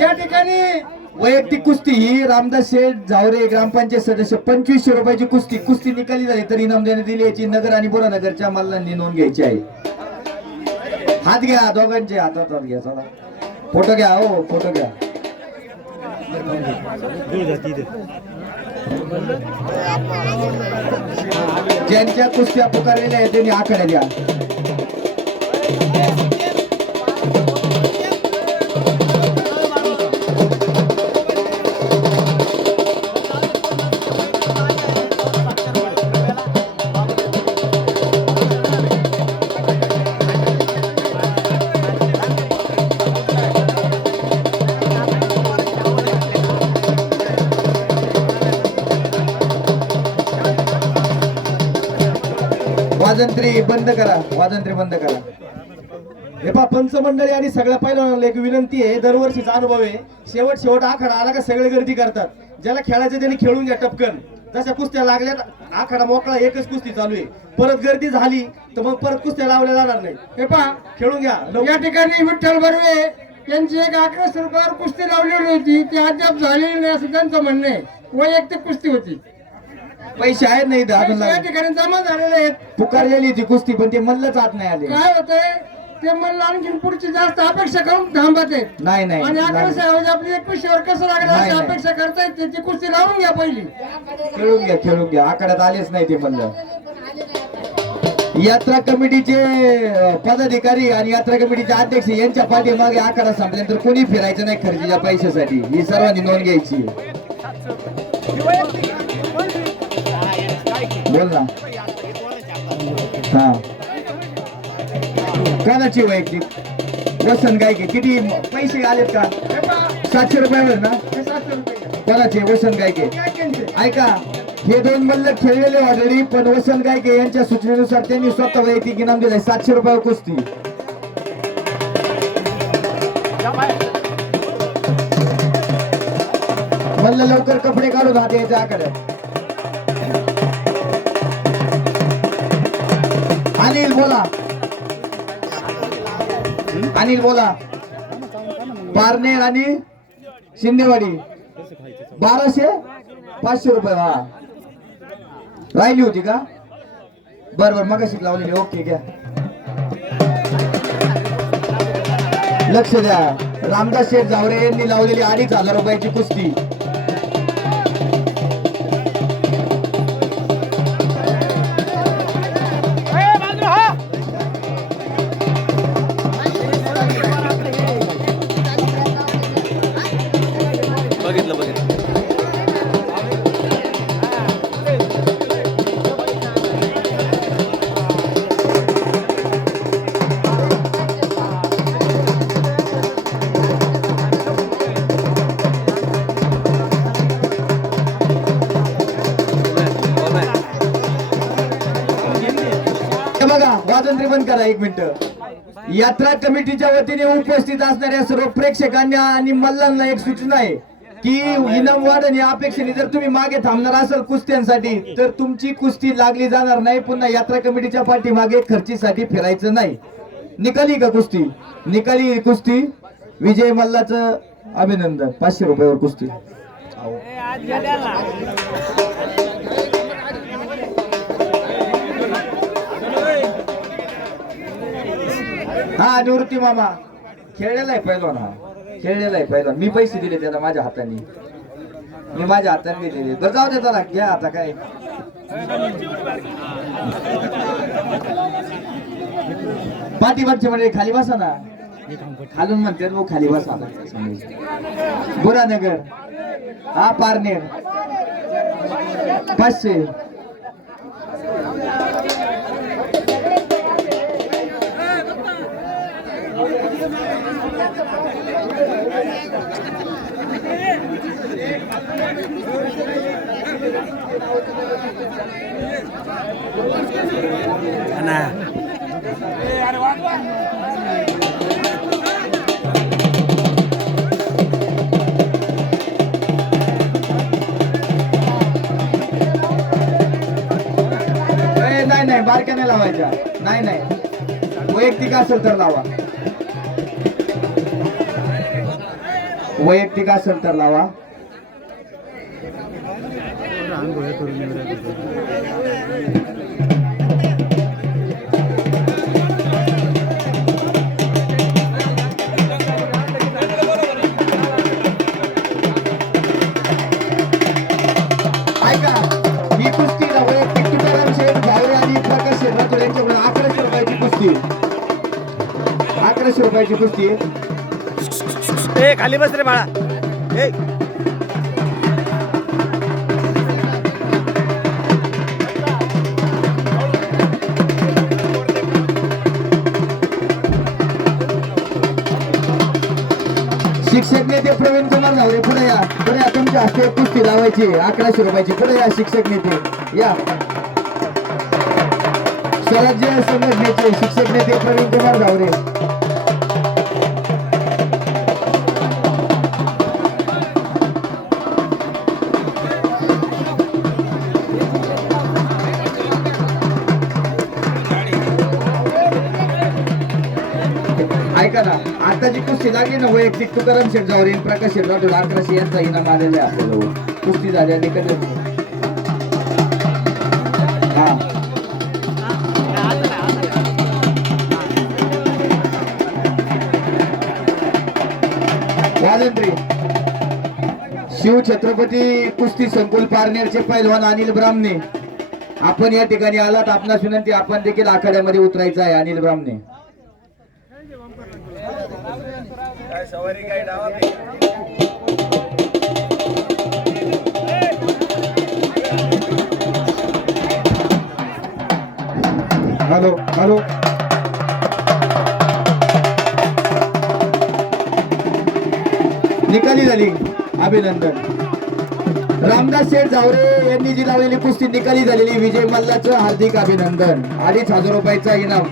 या ठिकाणी वैयक्तिक कुस्ती ही रामदास शेठ झावरे ग्रामपंचायत सदस्य पंचवीसशे रुपयाची कुस्ती. कुस्ती निकाली झाली तर इनाम देण्यात दिली याची नगर आणि बोरानगरच्या मल्लांनी नोंद घ्यायची आहे. हात घ्या दोघांचे हातात हात घ्या चला. फोटो घ्या हो फोटो घ्या. ज्यांच्या कुस्त्या पुकारलेल्या आहेत त्यांनी आखाड्या द्या. वाजंत्री बंद करा वाजंत्री बंद करा. हे पा पंचमंडळी आणि सगळ्या पहिल्यांदा एक विनंती आहे दरवर्षीचा अनुभव आहे. शेवट शेवट आखाडा आला का सगळे गर्दी करतात. ज्याला खेळायचं त्याने खेळून घ्या टपकन. जशा कुस्त्या लागल्यात आखाडा मोकळा एकच कुस्ती चालू आहे. परत गर्दी झाली तर मग परत कुस्त्या लावल्या जाणार नाही हे पहा खेळून घ्या. या ठिकाणी विठ्ठल बर्वे यांची एक अकरा रुपयावर कुस्ती लावलेली होती. ती अद्याप झालेली नाही असं त्यांचं म्हणणं आहे. वैयक्तिक कुस्ती होती. पैसे आहेत नाही या लागले. ठिकाणी जमा झालेले आहेत. पुकारलेली ती कुस्ती पण ते मल्लच आत नाही आले. काय होतंय? ते म्हणलं आणखी पुढची जास्त अपेक्षा करून थांबत. आहेत नाही नाही आणि अकराशे लागले. ऐवजी आपली एकवीसशे वर कसं लागलं नाही, अशी नाही. अपेक्षा करता येते ती कुस्ती लावून घ्या पहिली. खेळून घ्या खेळून घ्या. आखाड्यात आलेच नाही ते मल्ल. यात्रा कमिटीचे अं, पदाधिकारी आणि यात्रा कमिटीचे अध्यक्ष यांच्या पाठीमागे आखाडा संपल्यानंतर कोणी फिरायचं नाही खर्चीच्या पैशासाठी. ही सर्वांनी नोंद घ्यायची. बोल ना. हा. कानाची वैयक्तिक. वसंत गायके किती पैसे आलेत का? सातशे रुपयावर ना? रुपये कोणाचे गायके काय ऐका हे दोन मल्ल खेळलेले ऑलरेडी पण वसन गायके यांच्या सूचनेनुसार त्यांनी स्वतः वैयक्तिक इनाम दिलाय सातशे रुपये कुस्ती. मल्ल लवकर कपडे काढून हात यायच्या आकडे. अनिल बोला. अनिल बोला. पारनेर आणि शिंदेवाडी. बाराशे पाचशे रुपये हा. राहिली होती का? बर बर मग लावलेली. ओके घ्या. लक्ष द्या. रामदास शेठ जावरे यांनी लावलेली अडीच हजार रुपयाची कुस्ती. हे बघा करा एक मिनिट. यात्रा कमिटीच्या वतीने उपस्थित असणाऱ्या सर्व प्रेक्षकांना आणि मल्लांना एक सूचना आहे की इनाम वाढ या अपेक्षेने जर तुम्ही मागे थांबणार असाल कुस्त्यांसाठी तर तुमची कुस्ती लागली जाणार नाही. पुन्हा यात्रा कमिटीच्या पाठीमागे खर्चीसाठी फिरायचं नाही. निकाली का कुस्ती? निकाली कुस्ती. विजय मल्लाचं अभिनंदन. पाचशे रुपयावर कुस्ती. हा निवृत्ती मामा. खेळलेला आहे पहिलवान हा. खेळलेला आहे पहिलवान. मी पैसे दिले त्याला माझ्या हाताने. मी माझ्या हाताने दिले. बरं जाऊ दे त्याला. घ्या आता काय. पाठीमागचे म्हणजे खाली बसा ना. खालून म्हणते भाऊ खाली बसा बुरानगर हा पारनेर. पाचशे. नाही नाही बारक्याने लावायच्या नाही नाही वैयक्तिक असेल तर लावा वैयक्तिक असेल तर लावा. ऐका वैयक्तिक प्रकाश अकराशे रुपयाची कुस्ती. अकराशे रुपयाची कुस्ती. ए खाली बस रे बाळा. ए. शिक्षक नेते प्रवीण कुमार झावरे पुढे या. पुढे या. तुमच्या हस्ते कुस्ती लावायची. अकराशे रुपयाची. पुढे या शिक्षक नेते या स्वराज्य संघटनेचे शिक्षक नेते प्रवीण कुमार झावरे ऐका ना आता जी कुस्ती लागली ना वैयक्तिक तुकाराम शेटजावर जावरे प्रकाश शेटजावर राठोड अकराशे यांचा इनाम आलेला आहे आपल्याला. कुस्ती झाल्या निकट हा. शिव छत्रपती कुस्ती संकुल पारनेरचे पैलवान अनिल ब्राह्मणे. आपण या ठिकाणी आलात आपणास विनंती आपण देखील आखाड्यामध्ये उतरायचं आहे अनिल ब्राह्मणे काय सवारी काय डावा हॅलो हॅलो. निकाली झाली अभिनंदन. रामदास शेठ जावरे यांनी जी लावलेली कुस्ती निकाली झालेली विजय मल्लाचं हार्दिक अभिनंदन. अडीच हजार रुपयाचा इनाम